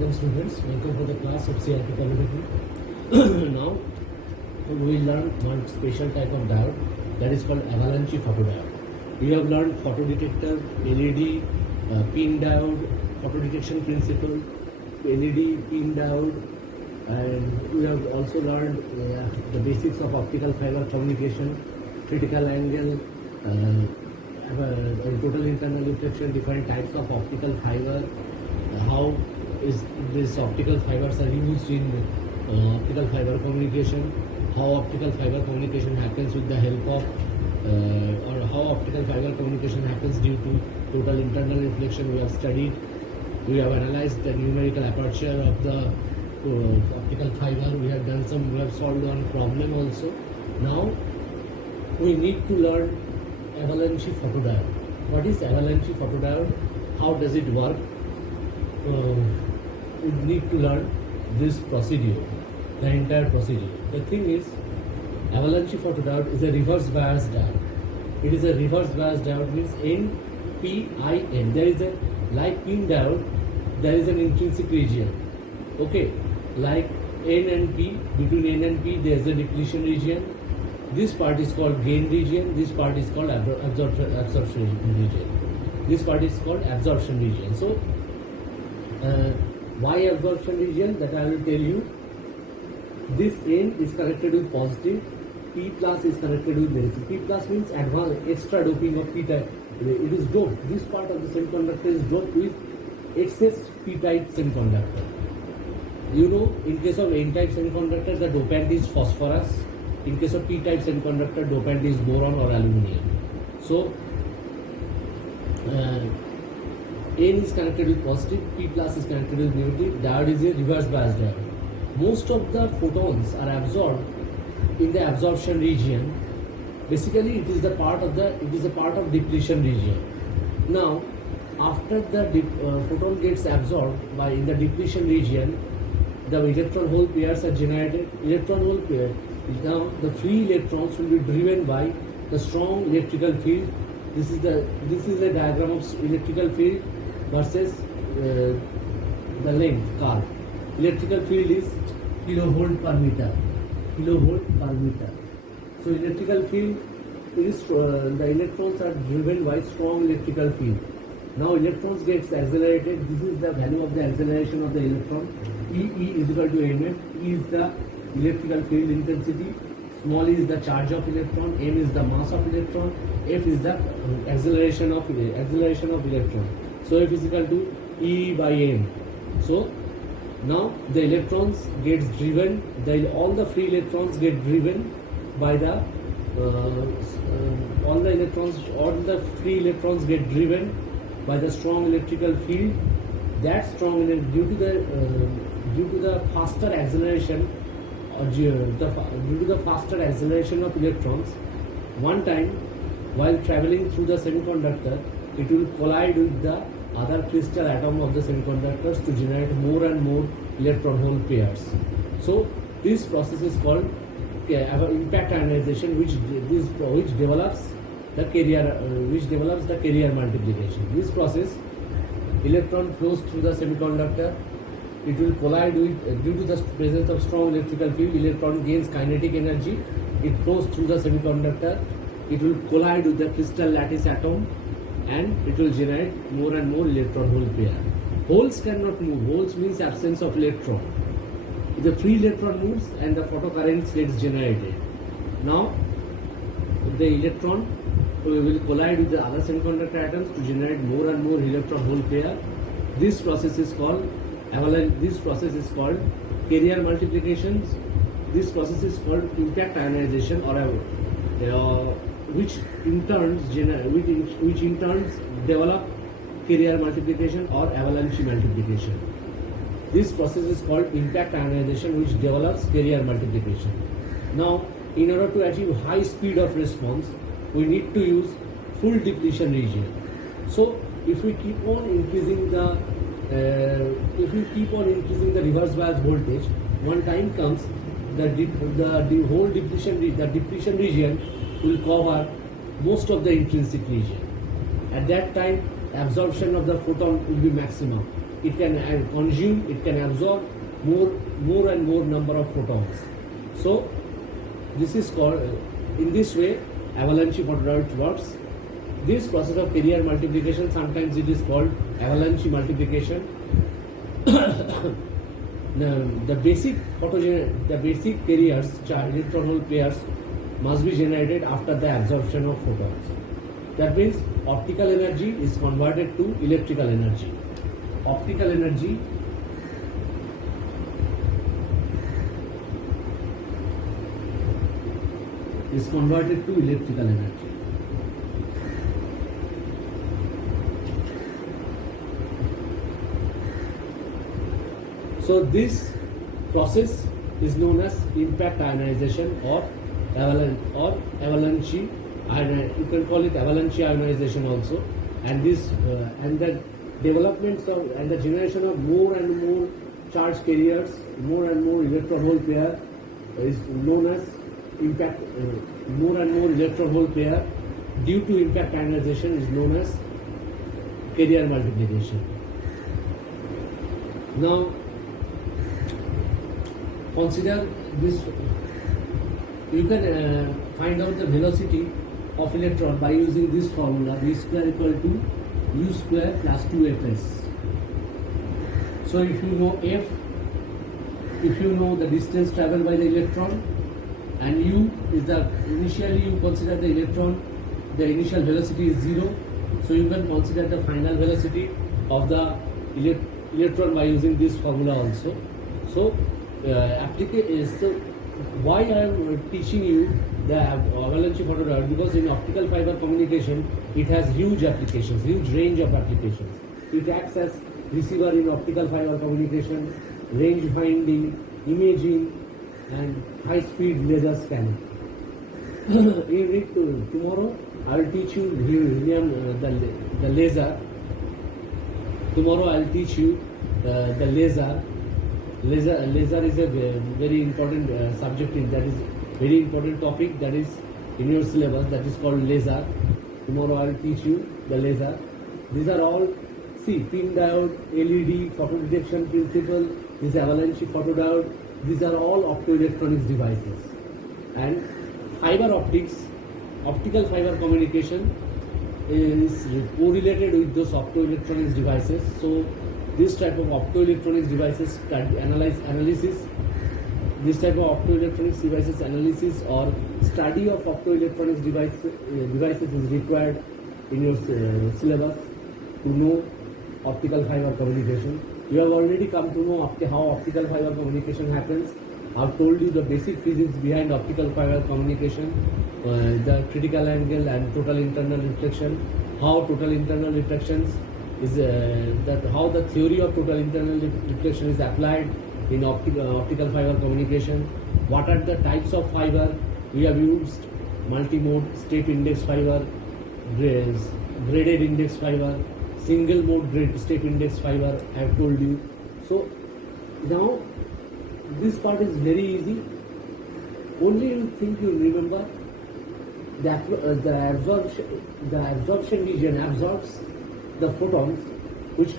Welcome students, welcome for the class of CRT Polytechnic. Now we will learn one special type of diode that is called avalanche photodiode. We have learned photodetector, LED, pin diode, photodetection principle, LED, pin diode, and we have also learned the basics of optical fiber communication, critical angle, total internal reflection, different types of optical fiber, how is these optical fibers are used in optical fiber communication, how optical fiber communication happens with the help of or how optical fiber communication happens due to total internal reflection. We have studied, we have analyzed the numerical aperture of the optical fiber. We have solved one problem also. Now we need to learn avalanche photodiode. What is avalanche photodiode? How does it work? We need to learn this procedure, the entire procedure. The thing is, avalanche photodiode is a reverse bias diode. It is a reverse bias diode, means NPIN. There is a, like pin diode, there is an intrinsic region. Okay, like N and P, between N and P there is a depletion region. This part is called gain region, this part is called absorption region. This part is called absorption region. So, why absorption region, that I will tell you. This N is connected with positive, P plus is connected with negative. P plus means advanced, extra doping of P type. It is doped. This part of the semiconductor is doped with excess P type semiconductor. You know, in case of N type semiconductor, the dopant is phosphorus. In case of P type semiconductor, dopant is boron or aluminium. So, N is connected with positive, P plus is connected with negative. Diode is a reverse bias diode. Most of the photons are absorbed in the absorption region. Basically, it is a part of depletion region. Now, after the photon gets absorbed in the depletion region, the electron hole pairs are generated. Electron hole pair. Now, the free electrons will be driven by the strong electrical field. This is a diagram of electrical field versus the length curve. Electrical field is kilovolt per meter. Kilovolt per meter. So electrical field is the electrons are driven by strong electrical field. Now electrons gets accelerated. This is the value of the acceleration of the electron. E is equal to mf. E is the electrical field intensity. Small e is the charge of electron. M is the mass of electron. F is the acceleration of electron. So F is equal to E by M. So now the electrons gets driven. All the free electrons get driven by the all the free electrons get driven by the strong electrical field. That strong due to the faster acceleration due to the faster acceleration of electrons, one time while traveling through the semiconductor, it will collide with the other crystal atom of the semiconductors to generate more and more electron hole pairs. So this process is called impact ionization, which develops the carrier multiplication. This process, electron flows through the semiconductor. It will collide with, due to the presence of strong electrical field, electron gains kinetic energy. It flows through the semiconductor. It will collide with the crystal lattice atom, and it will generate more and more electron hole pair. Holes cannot move. Holes means absence of electron. The free electron moves and the photocurrents gets generated. Now, the electron will collide with the other semiconductor atoms to generate more and more electron hole pair. This process is called carrier multiplications. This process is called impact ionization, or which in turns develop carrier multiplication or avalanche multiplication. This process is called impact ionization, which develops carrier multiplication. Now, in order to achieve high speed of response, we need to use full depletion region. So, if we keep on increasing the reverse bias voltage, one time comes the whole depletion region will cover most of the intrinsic region. At that time, absorption of the photon will be maximum. it can consume, it can absorb more and more number of photons. So this is called, in this way, avalanche photodiode works. This process of carrier multiplication, sometimes it is called avalanche multiplication. The basic carriers, electron hole pairs, must be generated after the absorption of photons. That means optical energy is converted to electrical energy. Optical energy is converted to electrical energy. So this process is known as impact ionization or avalanche. You can call it avalanche ionization also. And this and the developments of and the generation of more and more charge carriers, more and more electron hole pair is known as impact. More and more electron hole pair due to impact ionization is known as carrier multiplication. Now consider this. You can find out the velocity of electron by using this formula: v square equal to u square plus 2fs. So if you know f, if you know the distance traveled by the electron, and u is the initially you consider the electron, the initial velocity is 0, so you can consider the final velocity of the electron by using this formula also. So why I am teaching you the avalanche photodiode? Because in optical fiber communication it has huge applications, huge range of applications. It acts as receiver in optical fiber communication, range finding, imaging, and high speed laser scanning. Tomorrow I will teach you the laser. Tomorrow I will teach you the laser. Laser is a very important subject, that is very important topic that is in your syllabus, that is called laser. Tomorrow I will teach you the laser. These are all, see, pin diode, LED, photo detection principle, this avalanche photodiode, these are all optoelectronics devices. And fiber optics, optical fiber communication is correlated with those optoelectronics devices. So this type of optoelectronics devices analysis, this type of optoelectronics devices analysis or study of optoelectronics devices is required in your syllabus to know optical fiber communication. You have already come to know how optical fiber communication happens. I've told you the basic physics behind optical fiber communication, the critical angle and total internal reflection, how total internal reflections is how the theory of total internal reflection is applied in optical fiber communication. What are the types of fiber we have used? Multi-mode step index fiber, graded index fiber, single mode step index fiber, I have told you. So now this part is very easy. Only you think you remember the absorption region absorbs the photons which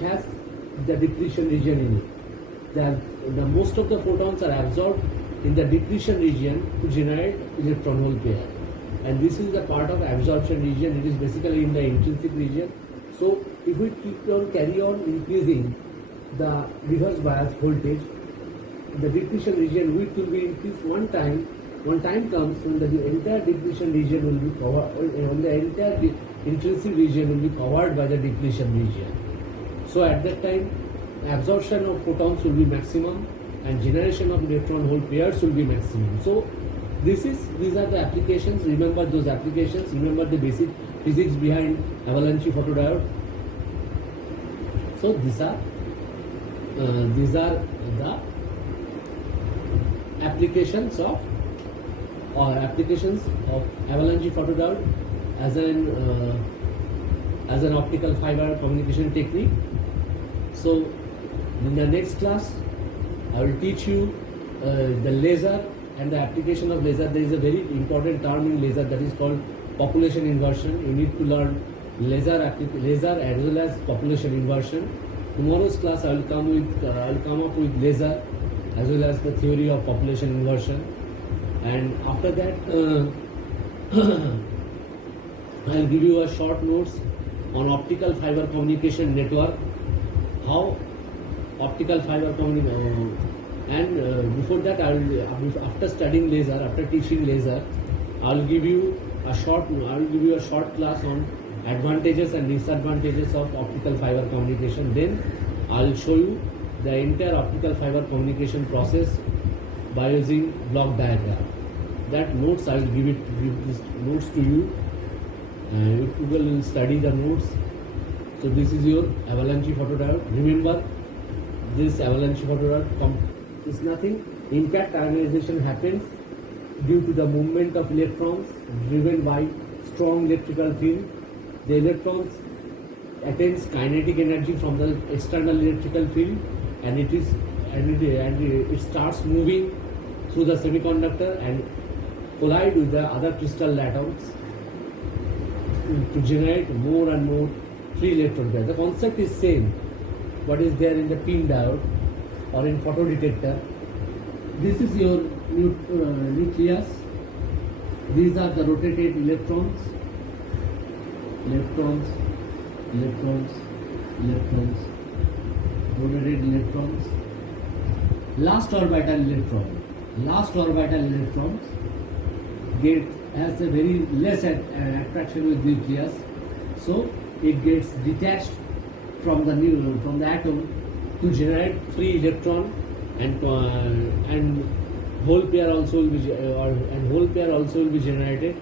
has the depletion region in it. The most of the photons are absorbed in the depletion region to generate electron hole pair, and this is the part of absorption region. It is basically in the intrinsic region. So if we carry on increasing the reverse bias voltage, the depletion region width will be increased one time. When time comes when the entire depletion region will be covered, when the entire intrinsic region will be covered by the depletion region. So at that time, absorption of photons will be maximum and generation of electron hole pairs will be maximum. So these are the applications. Remember those applications. Remember the basic physics behind avalanche photodiode. So these are the applications of avalanche photodiode as an optical fiber communication technique. So in the next class I will teach you the laser and the application of laser. There is a very important term in laser that is called population inversion. You need to learn laser as well as population inversion. Tomorrow's class I will come up with laser as well as the theory of population inversion, and after that I'll give you a short notes on optical fiber communication network, how optical fiber communication, and before that after studying laser, after teaching laser, I'll give you a short class on advantages and disadvantages of optical fiber communication. Then I'll show you the entire optical fiber communication process by using block diagram. That notes I will give these notes to you. You will study the notes. So this is your avalanche photodiode. Remember, this avalanche photodiode is nothing. Impact ionization happens due to the movement of electrons driven by strong electrical field. The electrons attains kinetic energy from the external electrical field, and it starts moving through the semiconductor and collide with the other crystal atoms to generate more and more free electron pairs. The concept is same what is there in the pin diode or in photodetector. This is your nucleus. These are the rotated electrons. Rotated electrons. Last orbital electrons has a very less attraction with nucleus, so it gets detached from the atom to generate free electron, and hole pair also will be generated.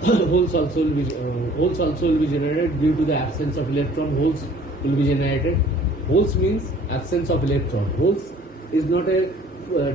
Holes also will be generated due to the absence of electron. Holes will be generated. Holes means absence of electron. Holes is not a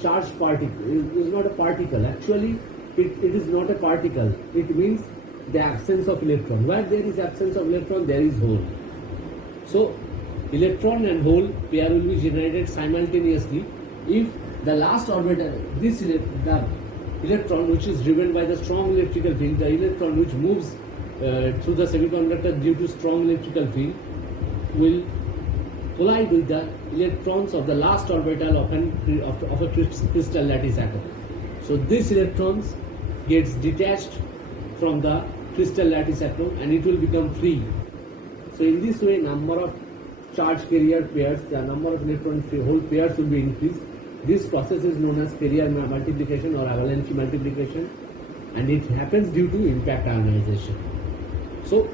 charged particle. It is not a particle. Actually, it is not a particle. It means the absence of electron. Where there is absence of electron, there is hole. So, electron and hole pair will be generated simultaneously if the last orbital, the electron which is driven by the strong electrical field, the electron which moves through the semiconductor due to strong electrical field, will collide with the electrons of the last orbital of a crystal lattice atom. So this electrons gets detached from the crystal lattice atom and it will become free. So in this way, number of charge carrier pairs, the number of electron hole pairs will be increased. This process is known as carrier multiplication or avalanche multiplication, and it happens due to impact ionization. So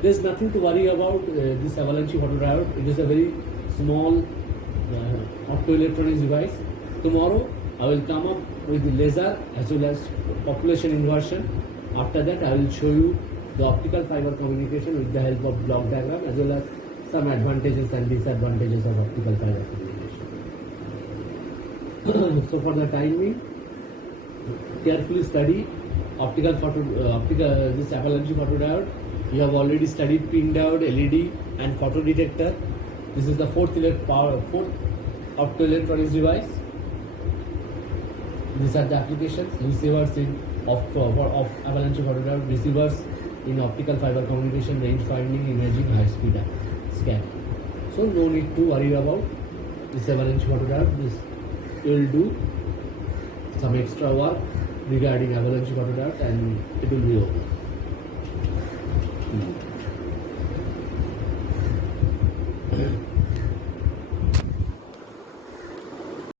there is nothing to worry about this avalanche photodiode. It is a very small optoelectronics device. Tomorrow I will come up with the laser as well as population inversion. After that I will show you the optical fiber communication with the help of block diagram as well as some advantages and disadvantages of optical fiber communication. So for the time being, carefully study this avalanche photodiode. You have already studied pin diode, LED and photodetector. This is the fourth optoelectronics device. These are the applications. Receivers of avalanche photodiode, receivers in optical fiber communication, range finding, imaging, high speed scan. So no need to worry about this avalanche photodiode. This you will do some extra work regarding avalanche photodiode and it will be over.